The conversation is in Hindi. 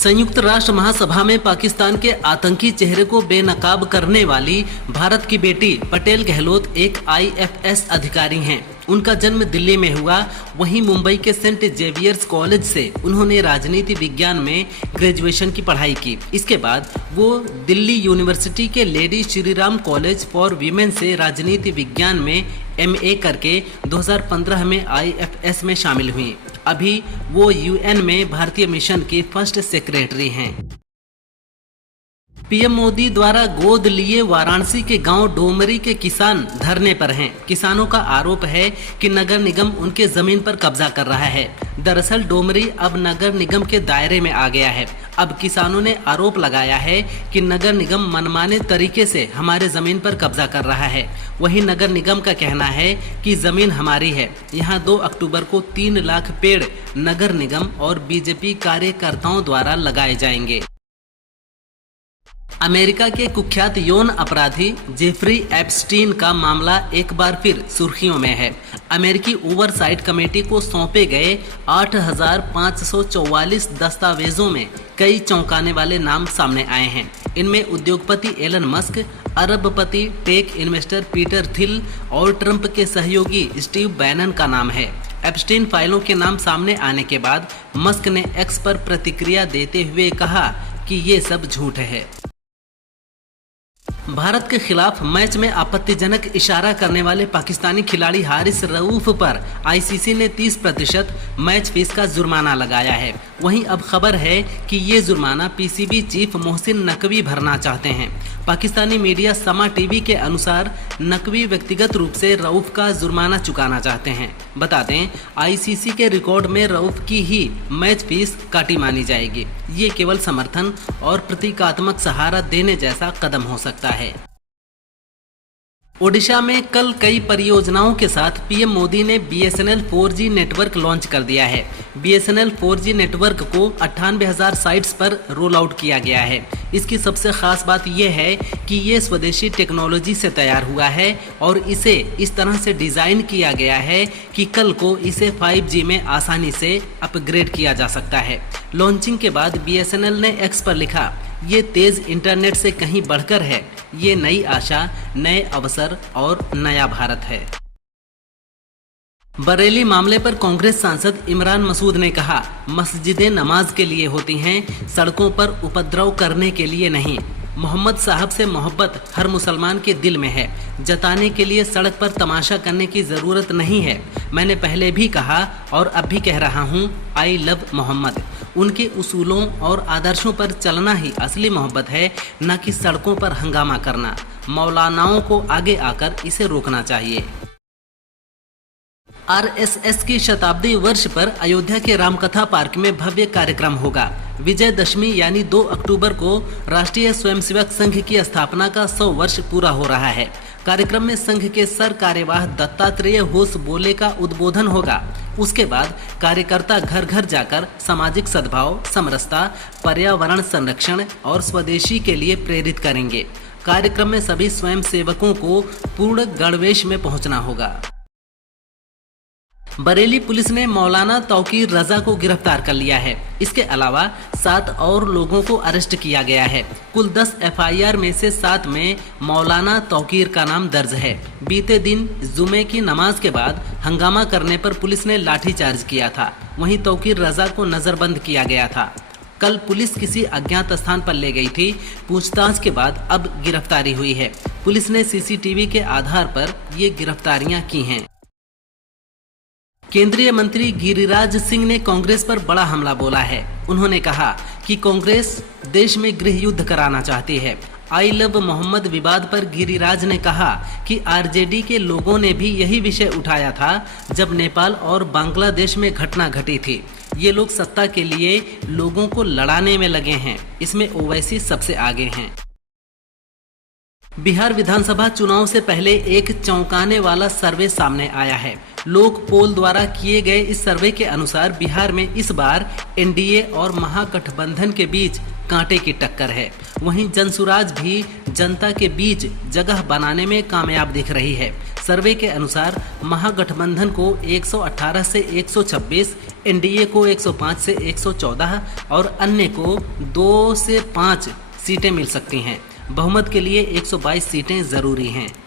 संयुक्त राष्ट्र महासभा में पाकिस्तान के आतंकी चेहरे को बेनकाब करने वाली भारत की बेटी पटेल गहलोत एक आईएफएस अधिकारी हैं। उनका जन्म दिल्ली में हुआ, वहीं मुंबई के सेंट जेवियर्स कॉलेज से उन्होंने राजनीति विज्ञान में ग्रेजुएशन की पढ़ाई की। इसके बाद वो दिल्ली यूनिवर्सिटी के lady Shriram college for women से राजनीति विज्ञान में एमए करके 2015 में आईएफएस में शामिल हुई। अभी वो यूएन में भारतीय मिशन की फर्स्ट सेक्रेटरी हैं। पीएम मोदी द्वारा गोद लिए वाराणसी के गांव डोमरी के किसान धरने पर हैं। किसानों का आरोप है कि नगर निगम उनके जमीन पर कब्जा कर रहा है। दरअसल डोमरी अब नगर निगम के दायरे में आ गया है। अब किसानों ने आरोप लगाया है कि नगर निगम मनमाने तरीके से हमारे जमीन पर कब्जा कर रहा है। वहीं नगर निगम का कहना है कि जमीन हमारी है। यहां 2 अक्टूबर को 3 लाख पेड़ नगर निगम और बीजेपी कार्यकर्ताओं द्वारा लगाए जाएंगे। अमेरिका के कुख्यात यौन अपराधी जेफरी एप्स्टीन का मामला एक बार फिर सुर्खियों में है। अमेरिकी ओवरसाइट कमेटी को सौंपे गए 8,544 दस्तावेजों में कई चौंकाने वाले नाम सामने आए हैं। इनमें उद्योगपति एलन मस्क, अरबपति टेक इन्वेस्टर पीटर थिल और ट्रंप के सहयोगी स्टीव बैनन का नाम है। एप्स्टीन फाइलों के नाम सामने आने के बाद मस्क ने एक्स पर प्रतिक्रिया देते हुए कहा कि ये सब झूठ है। भारत के खिलाफ मैच में आपत्तिजनक इशारा करने वाले पाकिस्तानी खिलाड़ी हारिस रऊफ पर आईसीसी ने 30% मैच फीस का जुर्माना लगाया है। वहीं अब खबर है कि ये जुर्माना पीसीबी चीफ मोहसिन नकवी भरना चाहते हैं। पाकिस्तानी मीडिया समा टीवी के अनुसार नकवी व्यक्तिगत रूप से रऊफ का जुर्माना चुकाना चाहते हैं। बता दें, आईसीसी के रिकॉर्ड में रऊफ की ही मैच फीस काटी मानी जाएगी। ये केवल समर्थन और प्रतीकात्मक सहारा देने जैसा कदम हो सकता है। ओडिशा में कल कई परियोजनाओं के साथ पीएम मोदी ने बीएसएनएल 4G नेटवर्क लॉन्च कर दिया है। बीएसएनएल 4G नेटवर्क को 98,000 साइट्स पर रोल आउट किया गया है। इसकी सबसे खास बात यह है कि ये स्वदेशी टेक्नोलॉजी से तैयार हुआ है और इसे इस तरह से डिज़ाइन किया गया है कि कल को इसे 5G में आसानी से अपग्रेड किया जा सकता है। लॉन्चिंग के बाद बीएसएनएल ने एक्स पर लिखा, ये तेज इंटरनेट से कहीं बढ़कर है। ये नई आशा, नए अवसर और नया भारत है। बरेली मामले पर कांग्रेस सांसद इमरान मसूद ने कहा, मस्जिदें नमाज के लिए होती हैं, सड़कों पर उपद्रव करने के लिए नहीं। मोहम्मद साहब से मोहब्बत हर मुसलमान के दिल में है। जताने के लिए सड़क पर तमाशा करने की ज़रूरत नहीं है। मैंने पहले भी कहा और अब भी कह रहा हूँ, आई लव मोहम्मद। उनके उसूलों और आदर्शों पर चलना ही असली मोहब्बत है, न कि सड़कों पर हंगामा करना। मौलानाओं को आगे आकर इसे रोकना चाहिए। आरएसएस की शताब्दी वर्ष पर अयोध्या के रामकथा पार्क में भव्य कार्यक्रम होगा। विजयदशमी यानी 2 अक्टूबर को राष्ट्रीय स्वयंसेवक संघ की स्थापना का 100 वर्ष पूरा हो रहा है। कार्यक्रम में संघ के सर कार्यवाह दत्तात्रेय होस बोले का उद्बोधन होगा। उसके बाद कार्यकर्ता घर घर जाकर सामाजिक सद्भाव, समरसता, पर्यावरण संरक्षण और स्वदेशी के लिए प्रेरित करेंगे। कार्यक्रम में सभी स्वयंसेवकों को पूर्ण गणवेश में पहुंचना होगा। बरेली पुलिस ने मौलाना तौकीर रजा को गिरफ्तार कर लिया है। इसके अलावा 7 और लोगों को अरेस्ट किया गया है। कुल 10 एफआईआर में से 7 में मौलाना तौकीर का नाम दर्ज है। बीते दिन जुमे की नमाज के बाद हंगामा करने पर पुलिस ने लाठीचार्ज किया था। वहीं तौकीर रजा को नजरबंद किया गया था। कल पुलिस किसी अज्ञात स्थान पर ले गई थी। पूछताछ के बाद अब गिरफ्तारी हुई है। पुलिस ने सीसीटीवी के आधार पर ये गिरफ्तारियां की हैं। केंद्रीय मंत्री गिरिराज सिंह ने कांग्रेस पर बड़ा हमला बोला है। उन्होंने कहा कि कांग्रेस देश में गृह युद्ध कराना चाहती है। आई लव मोहम्मद विवाद पर गिरिराज ने कहा कि आरजेडी के लोगों ने भी यही विषय उठाया था जब नेपाल और बांग्लादेश में घटना घटी थी। ये लोग सत्ता के लिए लोगों को लड़ाने में लगे हैं। इसमें ओवैसी सबसे आगे हैं। बिहार विधानसभा चुनाव से पहले एक चौंकाने वाला सर्वे सामने आया है। लोक पोल द्वारा किए गए इस सर्वे के अनुसार बिहार में इस बार एनडीए और महागठबंधन के बीच कांटे की टक्कर है। वहीं जनसुराज भी जनता के बीच जगह बनाने में कामयाब दिख रही है। सर्वे के अनुसार महागठबंधन को 118 से 126, एनडीए को 105 से 114 और अन्य को 2 से 5 सीटें मिल सकती हैं। बहुमत के लिए 122 सीटें जरूरी हैं।